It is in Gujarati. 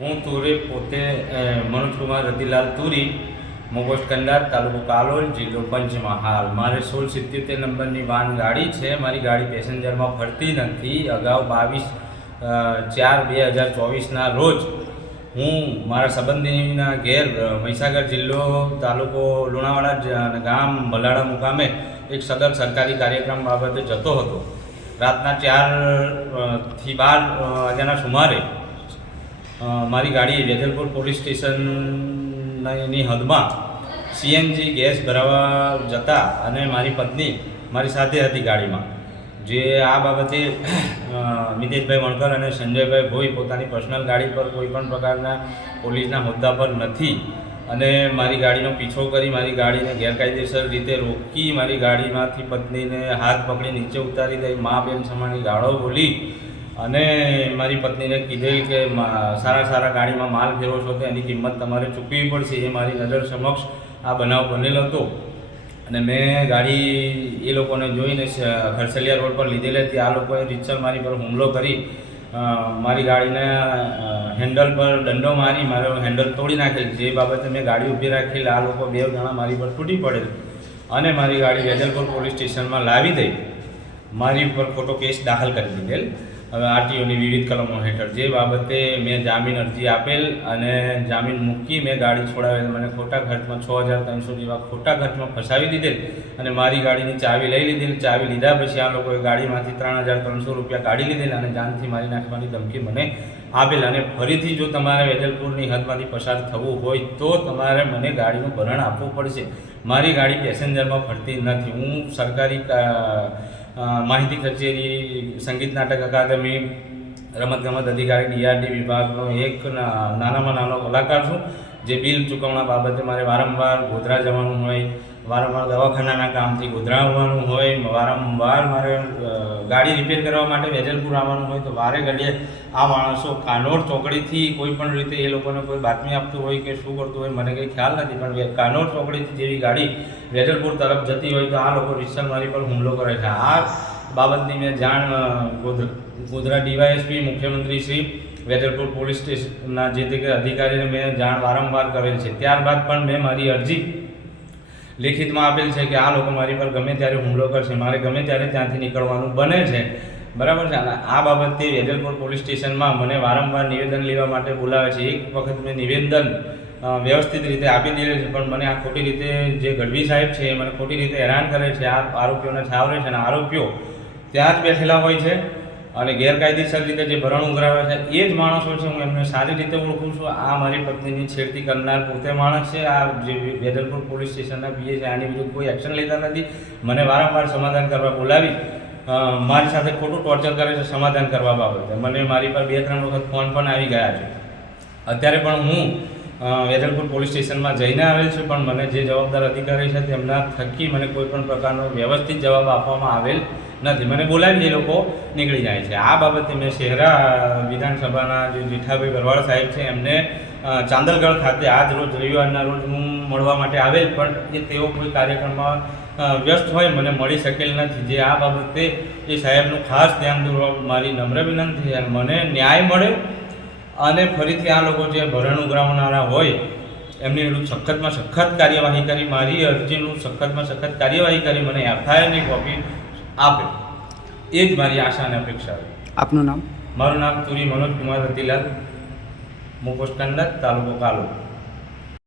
હું તુરી પોતે મનોજકુમાર રતિલાલ તુરી, મોગોસ્ટ કંડાર, તાલુકો કાલોલ, જિલ્લો પંચમહાલ. મારે 1677 નંબરની વાન ગાડી છે. મારી ગાડી પેસેન્જરમાં ફરતી નથી. અગાઉ 22/4/2024ના રોજ હું મારા સંબંધીના ઘેર મહીસાગર જિલ્લો તાલુકો લુણાવાડા ગામ ભલાડા મુકામે એક સદર સરકારી કાર્યક્રમ બાબતે જતો હતો. રાતના 4 થી 12 વાગ્યાના સુમારે મારી ગાડી વેજલપુર પોલીસ સ્ટેશનની હદમાં સીએનજી ગેસ ભરાવા જતા અને મારી પત્ની મારી સાથે હતી ગાડીમાં. જે આ બાબતે મિતેશભાઈ વણકર અને સંજયભાઈ ભોઈ પોતાની પર્સનલ ગાડી પર કોઈ પણ પ્રકારના પોલીસના હોદ્દા પર નથી અને મારી ગાડીનો પીછો કરી મારી ગાડીને ગેરકાયદેસર રીતે રોકી મારી ગાડીમાંથી પત્નીને હાથ પકડી નીચે ઉતારી દઈ મા બેન સમાની ગાળો બોલી અને મારી પત્નીને કીધેલ કે સારા ગાડીમાં માલ ફેરવો છો તો એની કિંમત તમારે ચૂકવવી પડશે. એ મારી નજર સમક્ષ આ બનાવ બનેલો હતો અને મેં ગાડી એ લોકોને જોઈને ખરસલિયા રોડ પર લીધેલી હતી. આ લોકોએ રીતસર મારી પર હુમલો કરી મારી ગાડીને હેન્ડલ પર દંડો મારી મારો હેન્ડલ તોડી નાખેલ. જે બાબતે મેં ગાડી ઊભી રાખેલ. આ લોકો 2 જણા મારી પર તૂટી પડેલ અને મારી ગાડી વેજલપુર પોલીસ સ્ટેશનમાં લાવી દઈ મારી ઉપર ખોટો કેસ દાખલ કરી દીધેલ. હવે આરટીઓની વિવિધ કલમો હેઠળ જે બાબતે મેં જામીન અરજી આપેલ અને જામીન મૂકી મેં ગાડી છોડાવેલ. મને ખોટા ખર્ચમાં 6300 જેવા ખોટા ખર્ચમાં ફસાવી દીધેલ અને મારી ગાડીની ચાવી લઈ લીધેલ. ચાવી લીધા પછી આ લોકોએ ગાડીમાંથી 3300 રૂપિયા કાઢી લીધેલ અને જાનથી મારી નાખવાની ધમકી મને આપેલ. અને ફરીથી જો તમારે વેજલપુરની હદમાંથી પસાર થવું હોય તો તમારે મને ગાડીનું ભરણ આપવું પડશે. મારી ગાડી પેસેન્જરમાં ફરતી નથી. હું સરકારી માહિતી કચેરી, સંગીત નાટક અકાદમી, રમતગમત અધિકારી, ડીઆરડી વિભાગનો એક નાનામાં નાનો કલાકાર છું. જે બિલ ચૂકવણા બાબતે મારે વારંવાર ગોધરા જવાનું હોય, વારંવાર દવાખાનાના કામથી ગોધરા આવવાનું હોય, વારંવાર મારે ગાડી રિપેર કરવા માટે વેજલપુર આવવાનું હોય તો વારે ઘડીએ આ માણસો કાનોડ ચોકડીથી કોઈ પણ રીતે એ લોકોને કોઈ બાતમી આપતું હોય કે શું કરતું હોય મને કંઈ ખ્યાલ નથી, પણ કાનોડ ચોકડીથી જેવી ગાડી વેજલપુર તરફ જતી હોય તો આ લોકો રીતસર મારી પર હુમલો કરે છે. આ બાબતની મેં જાણ ગોધરા ડીવાયએસપી, મુખ્યમંત્રી શ્રી, વેજલપુર પોલીસ સ્ટેશનના જે તે અધિકારીને મેં જાણ વારંવાર કરેલ છે. ત્યારબાદ પણ મેં મારી અરજી લેખિતમાં આપેલ છે કે આ લોકો મારી પર ગમે ત્યારે હુમલો કરશે, મારે ગમે ત્યારે ત્યાંથી નીકળવાનું બને છે. બરાબર છે. અને આ બાબતે વેજલપુર પોલીસ સ્ટેશનમાં મને વારંવાર નિવેદન લેવા માટે બોલાવે છે. એક વખત મેં નિવેદન વ્યવસ્થિત રીતે આપી દીધેલ છે, પણ મને આ ખોટી રીતે જે ગઢવી સાહેબ છે એ મને ખોટી રીતે હેરાન કરે છે. આ આરોપીઓને છાવરે છે અને આરોપીઓ ત્યાં જ બેઠેલા હોય છે અને ગેરકાયદેસર રીતે જે ભરણ ઉઘરાવે છે એ જ માણસો છે. હું એમને સારી રીતે ઓળખું છું. આ મારી પત્નીની છેડતી કરનાર પોતે માણસ છે. આ જે વેજલપુર પોલીસ સ્ટેશનના પીએ છે આની વિરુદ્ધ કોઈ એક્શન લેતા નથી. મને વારંવાર સમાધાન કરવા બોલાવી મારી સાથે ખોટું ટોર્ચર કરે છે સમાધાન કરવા બાબતે. મને મારી પર 2-3 વખત ફોન પણ આવી ગયા છે. અત્યારે પણ હું વેજલપુર પોલીસ સ્ટેશનમાં જઈને આવેલ છું, પણ મને જે જવાબદાર અધિકારી છે તેમના થકી મને કોઈ પણ પ્રકારનો વ્યવસ્થિત જવાબ આપવામાં આવેલ નથી. મને બોલાવી એ લોકો નીકળી જાય છે. આ બાબતે મેં શહેરા વિધાનસભાના જે જેઠાભાઈ ભરવાડ સાહેબ છે એમને ચાંદલગઢ ખાતે આજ રોજ રવિવારના રોજ હું મળવા માટે આવેલ, પણ એ તેઓ કોઈ કાર્યક્રમમાં વ્યસ્ત હોય મને મળી શકેલ નથી. જે આ બાબતે એ સાહેબનું ખાસ ધ્યાન દોરવા મારી નમ્ર વિનંતી છે. મને ન્યાય મળે અને ફરીથી આ લોકો જે ભરણ ઉઘરાવનારા હોય એમની વિરુદ્ધ સખતમાં સખત કાર્યવાહી કરી મારી અરજીનું સખતમાં સખત કાર્યવાહી કરી મને એફઆઈઆરની કોપી આપે, એ જ મારી આશા અને અપેક્ષા છે. આપનું નામ? મારું નામ તુરી મનોજકુમાર રતિલાલ, મોગોસ્ટ કંડાર, તાલુકો કાલોલ.